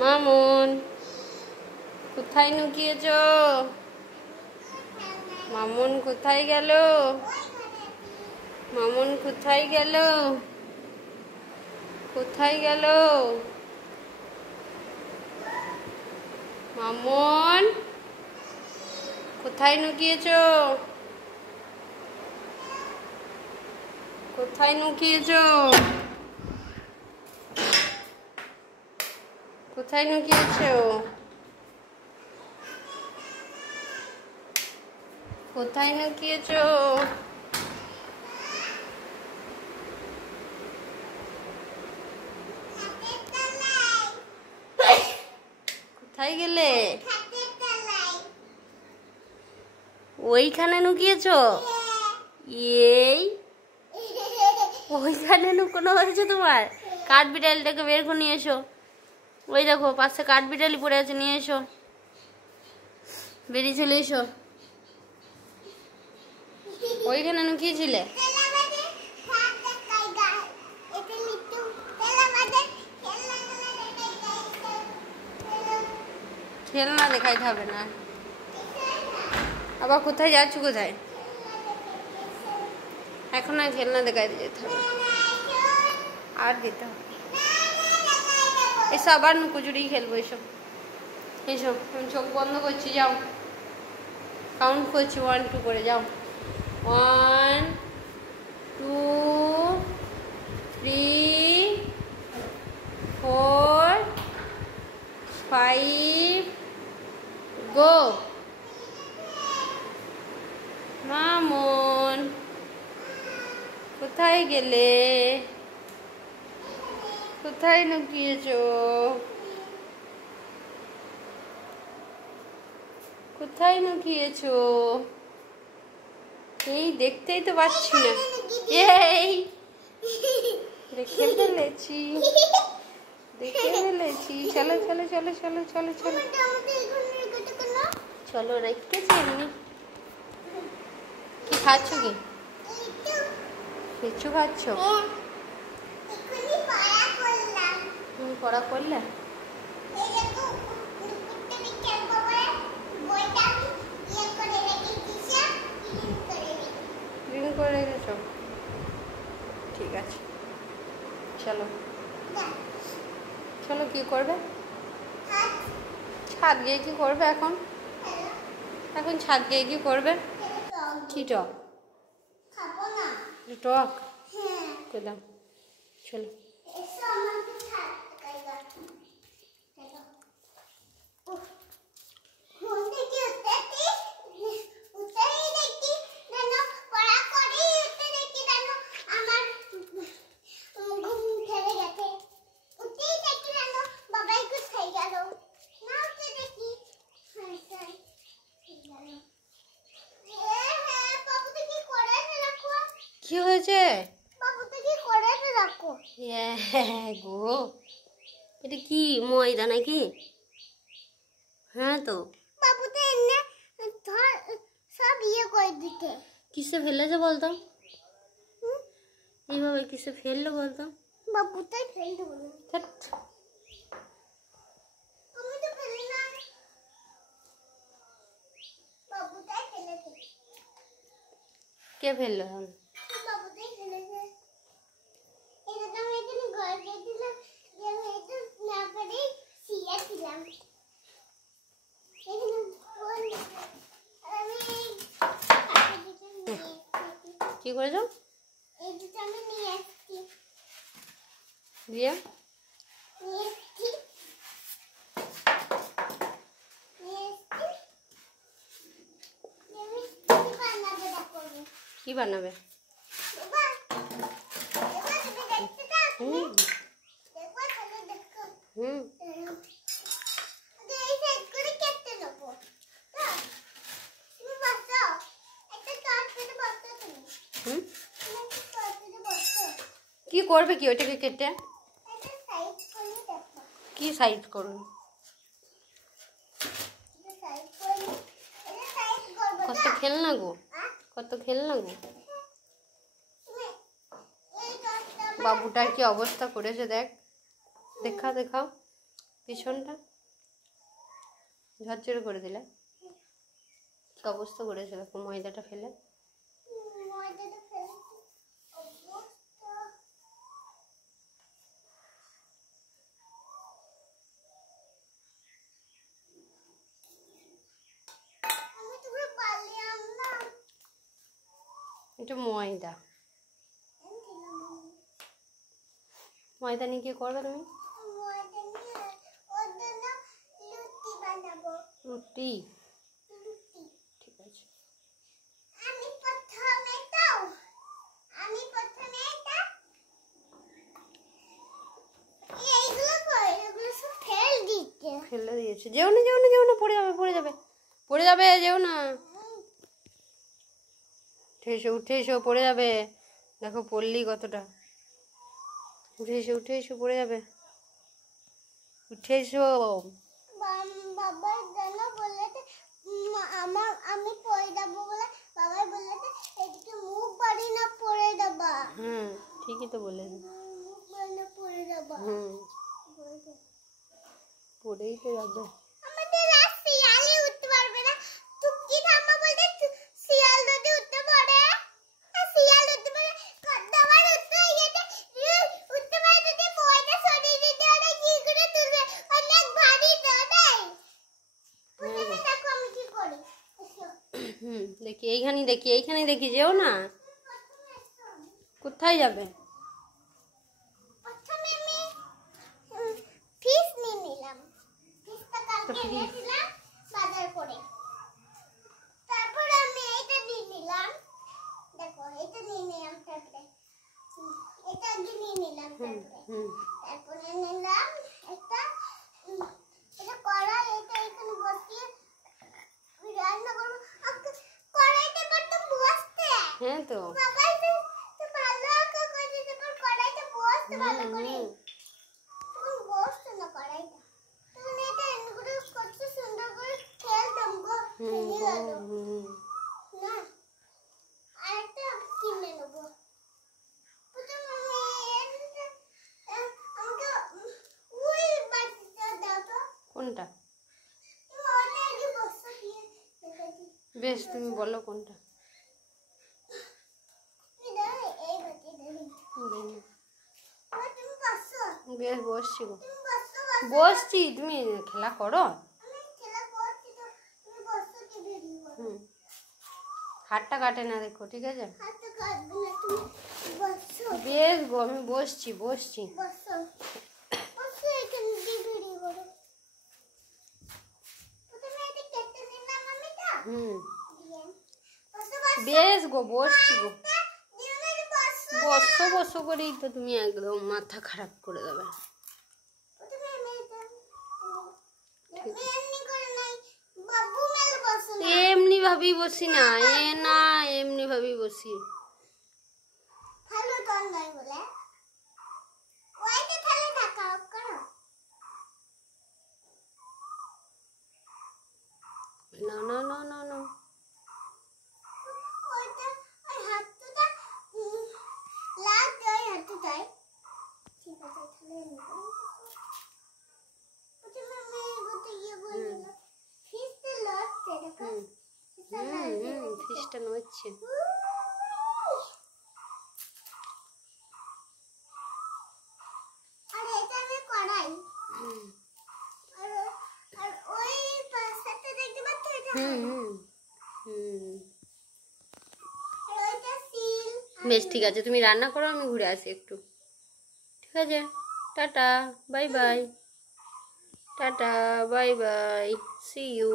মামুন কোথায় লুকিয়েছ? মামুন কোথায় গেল? মামুন কোথায় গেল? কোথায় গেল? মামুন কোথায় লুকিয়েছ? কোথায় লুকিয়েছ? কোথায় লুকিয়েছ? কোথায় লুকিয়েছ? কোথায় গেলে? ওইখানে লুকিয়েছ? এই ওইখানে লুকোনো হয়েছে তোমার? কাঠ বিড়ালিটাকে বের করে নিয়ে এসো। ওই দেখো পাশে কাঠ বিড়ালি পড়ে আছে, নিয়ে এসো। বেরিয়ে চলে এসো। ওইখানে লুকিয়েছিলে? খেলনা দেখাইতে হবে না। আবার কোথায় যাচ্ছ? কোথায়? এখন আর খেলনা দেখাইতে যেতে হবে, আর যেতে হবে। এসো আবার লুকোচুরি খেলবো। এসো এসো, আমি চোখ বন্ধ করছি, যাও। কাউন্ট করছি 1 2 করে, যাও। 1 2 3 4 5 গো। মামুন কোথায় গেলে? কোথায় লুকিয়েছ? কোথায় লুকিয়েছ? এই দেখতেই তো পাচ্ছি না। এই দেখে ফেলেছি, দেখে ফেলেছি। চলো চলো চলো চলো চলো চলো চলো। রেখেছি এমনি। কি খাচ্ছ? কি কিছু খাচ্ছ? তুমি পড়া করলে? করে রেখেছ? ঠিক আছে, চলো চলো। কি করবে? ছাদ গিয়ে কি করবে এখন? এখন ছাদ গিয়ে কি করবে? কি টক? টক দাও, চলো। কি হয়েছে গো? এটা কি ময়দা নাকি? হ্যাঁ তো সব ইয়ে করে দিতে। কিসে ফেলেছে বলতো? এইভাবে কিসে ফেললো বলতো? বাবুটাই ফেলতে বললো। আমি তো ফেলি না, বাবুটাই ফেলেছে। কে ফেললো? বাবুটাই ফেলেছে। এটা তো আমি এখানে ঘর গেছিলাম, যে আমি এটা না করে শিয়েছিলাম। এখানে বল আমি কি করেছো? এই দুটো আমি নিয়ে আসছি। দিয়ে কি বানাবে? কি করবে? কি ওইটাকে কেটে কি সাইজ করবে? কত খেলনা গো, কত খেলনা গো। বাবুটার কি অবস্থা করেছে দেখ, দেখাও। পিছনটা ঝরঝরে করে দিলে কি অবস্থা করেছে দেখো ময়দাটা ফেলে। এটা ময়দা, ময়দা নিয়ে কি করবে তুমি? রুটি, ঠিক আছে। ফেলে দিয়েছে, যেও না যেও না যেও না, পড়ে যাবে পড়ে যাবে পড়ে যাবে, যেও না। উঠে এসো পড়ে যাবে, দেখো পড়লি কতটা। উঠে এসো পড়ে যাবে, উঠে এসো। বাবা জানো বলেছে আমি পড়ে যাবো বলে, বাবাই বলেছে একটু মুখ বাড়ি না পড়ে যাবা। ঠিকই তো বলেছে, মুখ বাড়ি না পড়ে যাবা। পড়েই তো যাবে। আমাদের আর শিয়ালই উঠতে পারবে না। টুকি ঠাম্মা বলতে শিয়াল যদি উঠতে পারে, শিয়াল উঠতে পারে, কদ্দাবার উঠতে উঠতে পারে যদি ময়দা সরিয়ে দিতে হলে কি করে তুলবে, অনেক ভারী তো নাই। প্রথমে দেখো আমি কি করি। দেখি এইখানে দেখি, যেও না। কোথায় যাবে? প্রথমে আমি ফিশ নিয়ে নিলাম। ফিশটা কালকে এনেছিলাম বাজার করে। তারপর আমি এটা নিয়ে নিলাম, দেখো এটা নিয়ে নিলাম। তারপরে এটা নিয়ে নিলাম। তারপরে নিলাম একটা এটা কড়াই, এটা এখানে বসিয়ে রান্না করবো। কড়াইতে বড্ড বসতে। হ্যাঁ তো বাবাই তো ভালো করে দিতে পার, কড়াইতে বসতে ভালো করে। তুমি বসতে না কড়াইটা, তুমি এটা এনগুলো কত সুন্দর করে খেলতাম গো। ভেঙে গেল না, আরেকটা কিনে নেবো। প্রথমে আমাকে ওই বাটিটা দাও তো। কোনটা? তুমি ওটা আগে বসো দিয়ে দেখাচ্ছি। বেশ, তুমি বলো কোনটা। তুমি দাও এই বাটিটা দিই। তুমি বসো। বেশ বসছি গো, তুমি বসো। বসছি, তুমি খেলা করো। আমি খেলা করছি তো, তুমি বসো কি ভিডিও করো। হাতটা কাটে না দেখো, ঠিক আছে? হাতে কাটবে না, তুমি বসো। বেশ গো, আমি বসছি। বসো বসো, এখানে দিয়ে ভিডিও করো। প্রথমে এটা কেটে নিলাম আমি তো। বসো বেশ গো, বসছি গো। দিও না যে বসো। বসো করেই তো তুমি একদম মাথা খারাপ করে দেবে। প্রথমে আমি এটা এমনি করে নাই, বাবু মেলে বসো না। এমনি ভাবেই বসি না, এমনি ভাবেই বসি। ভালো তল নাই বলে ওইটা থালে ঢাকা করো। না না না না না, ওইটা ওই হাতটা লাগবে, ওই হাতটাই ঠিক আছে। থালে নিবো। প্রথমে আমি এইগুলো ইয়ে বলছিলাম ফিসতে লড়ছে, দেখো ফিসটা নড়ছে। আর এটা আমি কড়াই। আর ওই পাশটা দেখতে পাচ্ছ, এটা আর ওইটা সিল। বেশ, ঠিক আছে, তুমি রান্না করো, আমি ঘুরে আসি একটু। ঠিক আছে, টাটা, বাই বাই। টাটা, বাই বাই, সি ইউ।